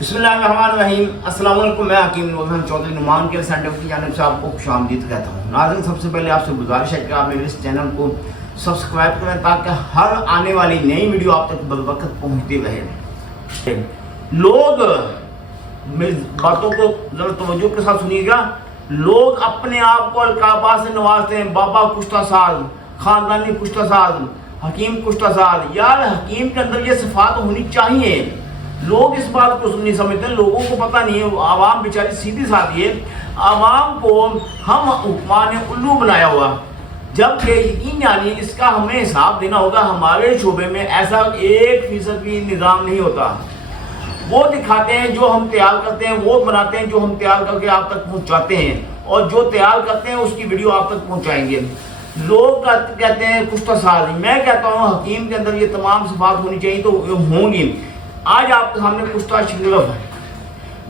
बिस्मिल्लाहिर्रहमानिर्रहीम। अस्सलाम वालेकुम। मैं हकीम नूरजहान चौधरी नुमान केयर सेंटर की जानिब से आपको खुशामदीद कहता हूँ। नाज़रीन, सबसे पहले आपसे गुजारिश है कि आप मेरे इस चैनल को सब्सक्राइब करें ताकि हर आने वाली नई वीडियो आप तक बरवक्त पहुँचती रहे। लोग मेरी बातों को ज़रा तवज्जो के साथ सुनिएगा। लोग अपने आप को अलकाबा से नवाजते हैं, बाबा कुश्ता साज, ख़ानदानी कुश्ता साज, हकीम कुश्ता साज। यार, हकीम के अंदर ये सिफात होनी चाहिए। लोग इस बात को नहीं समझते, लोगों को पता नहीं है। आवाम बेचारी सीधी साधी है। आवाम को हम हुक्मान ने उल्लू बनाया हुआ, जबकि यकीन जानिए इसका हमें हिसाब देना होगा। हमारे शोबे में ऐसा 1% भी निज़ाम नहीं होता। वो दिखाते हैं जो हम तैयार करते हैं, वो बनाते हैं जो हम तैयार करके आप तक पहुंचाते हैं, और जो तैयार करते हैं उसकी वीडियो आप तक पहुंचाएंगे। लोग कहते हैं कुश्ता साज, मैं कहता हूँ हकीम के अंदर ये तमाम सिफात होनी चाहिए तो होंगी। आज आपके सामने कुश्ता शिंगलफ है,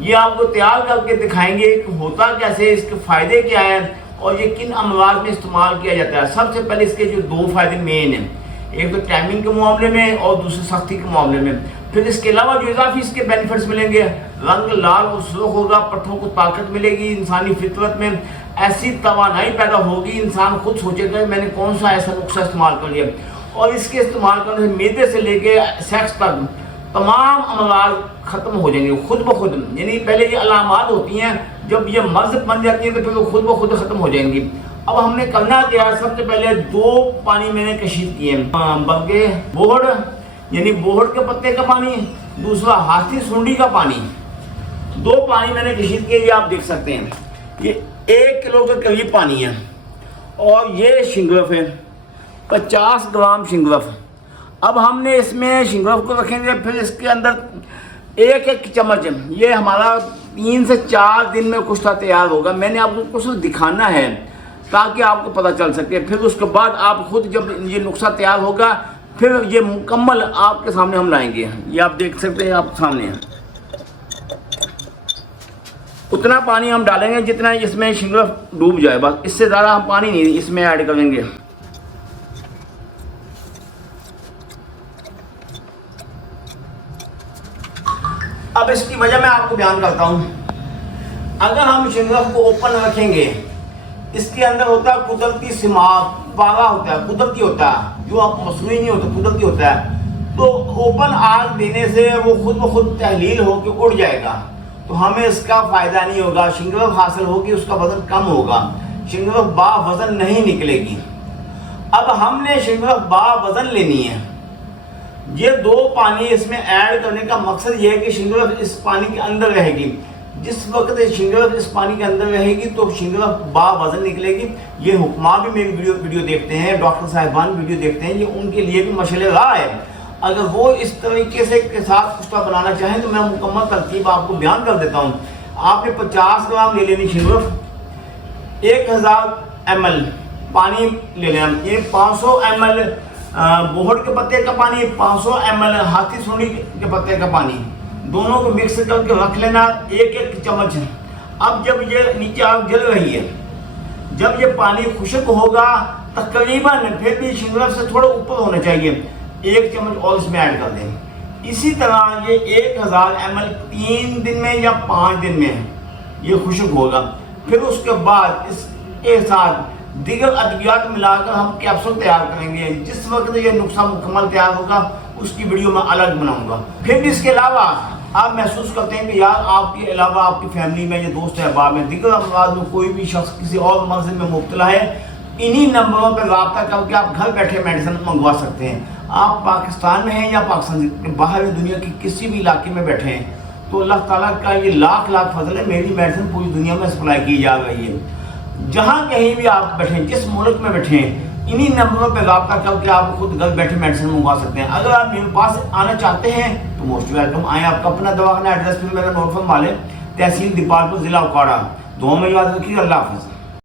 ये आपको तैयार करके दिखाएंगे कि होता कैसे, इसके फ़ायदे क्या हैं और ये किन अमराज में इस्तेमाल किया जाता है। सबसे पहले इसके जो 2 फ़ायदे मेन हैं, एक तो टाइमिंग के मामले में और दूसरे सख्ती के मामले में। फिर इसके अलावा जो इजाफी इसके बेनिफिट्स मिलेंगे, रंग लाल और सुर्ख होगा, पट्ठों को ताकत मिलेगी, इंसानी फितरत में ऐसी तवानाई पैदा होगी, इंसान खुद सोचेगा मैंने कौन सा ऐसा नुस्खा इस्तेमाल कर लिया। और इसके इस्तेमाल करने से मैदे से लेके सेक्स तक तमाम अमराज ख़त्म हो जाएंगे खुद ब खुद। यानी पहले ये अलामात होती हैं, जब ये मर्ज बन जाती है तो फिर वो खुद ब खुद ख़त्म हो जाएंगी। अब हमने करना क्या है, सबसे पहले 2 पानी मैंने कशीद किए, बल्कि बोहड़ यानी बोहड़ के पत्ते का पानी, दूसरा हाथी सूंडी का पानी। 2 पानी मैंने कशीद किए, ये आप देख सकते हैं। ये 1 किलो के करीब पानी है और ये शिंगलफ है, 50 ग्राम शिंगलफ। अब हमने इसमें शिंगलफ को रखेंगे, फिर इसके अंदर 1 चम्मच, ये हमारा 3 से 4 दिन में कुश्ता तैयार होगा। मैंने आपको कुछ दिखाना है ताकि आपको पता चल सके। फिर उसके बाद आप खुद जब ये नुस्खा तैयार होगा फिर ये मुकम्मल आपके सामने हम लाएंगे। ये आप देख सकते हैं, आप सामने उतना पानी हम डालेंगे जितना इसमें शिंगलफ डूब जाए, बस इससे ज़्यादा हम पानी नहीं इसमें ऐड करेंगे। अब इसकी वजह मैं आपको बयान करता हूँ। अगर हम शिंगलफ को ओपन रखेंगे, इसके अंदर होता है कुदरती सिमाग, पारा होता है, कुदरती होता है, जो आप मसनूई नहीं होता, कुदरती होता है। तो ओपन आग देने से वो खुद ब खुद तहलील होकर उड़ जाएगा, तो हमें इसका फ़ायदा नहीं होगा। शिंगलफ हासिल होगी, उसका वज़न कम होगा, शिंगलफ बा वज़न नहीं निकलेगी। अब हमने शिंगलफ बा वज़न लेनी है। ये 2 पानी इसमें ऐड करने का मकसद ये है कि शिंगलफ इस पानी के अंदर रहेगी। जिस वक्त शिंगलफ इस पानी के अंदर रहेगी तो शिंगलफ बा वज़न निकलेगी। ये हुक्मा भी मेरी वीडियो देखते हैं, डॉक्टर साहिबान वीडियो देखते हैं, ये उनके लिए भी मशले राह है। अगर वो इस तरीके से के साथ कुश्ता बनाना चाहें तो मैं मुकम्मल तरतीब आपको बयान कर देता हूँ। आपने 50 ग्राम ले लेनी शिंगलफ, 1000 ml पानी ले लेना, ये 500 ml बोहड़ के पत्ते का पानी, 500 ml हाथी सूंडी के पत्ते का पानी, दोनों को मिक्स करके रख लेना, 1 चम्मच। अब जब ये नीचे आग जल रही है, जब ये पानी खुश्क होगा तकरीबन, फिर भी शिंगलफ से थोड़ा ऊपर होना चाहिए, 1 चम्मच और इसमें ऐड कर दें। इसी तरह ये 1000 ml 3 दिन में या 5 दिन में ये खुश्क होगा। फिर उसके बाद इसके साथ दीगर अद्वियात मिलाकर हम कैप्सूल तैयार करेंगे। जिस वक्त ये नुस्खा मुकम्मल तैयार होगा उसकी वीडियो मैं अलग बनाऊंगा। फिर भी इसके अलावा आप महसूस करते हैं कि यार आपके अलावा आपकी फैमिली में या दोस्त अहबाब में दीगर अमराज में कोई भी शख्स किसी और मर्ज़ में मुब्तला है, इन्हीं नंबरों पर रब्ता करके आप घर बैठे मेडिसिन मंगवा सकते हैं। आप पाकिस्तान में हैं या पाकिस्तान के बाहर दुनिया के किसी भी इलाके में बैठे हैं तो अल्लाह ताला का ये लाख फजल है, मेरी मेडिसिन पूरी दुनिया में सप्लाई की जा रही है। जहाँ कहीं भी आप बैठे, जिस मुल्क में बैठे हैं, इन्हीं नंबरों पर रब्ता करके आप खुद घर बैठे मेडिसिन मंगवा सकते हैं। अगर आप मेरे पास आना चाहते हैं तो मोस्ट वेलकम आएँ। आपका अपना दवाखाना एड्रेस भी मेरा नोट फरमा लें, तहसील दीपालपुर, ज़िला उकाड़ा। दुआ में याद रखिए। अल्लाह हाफ़िज़।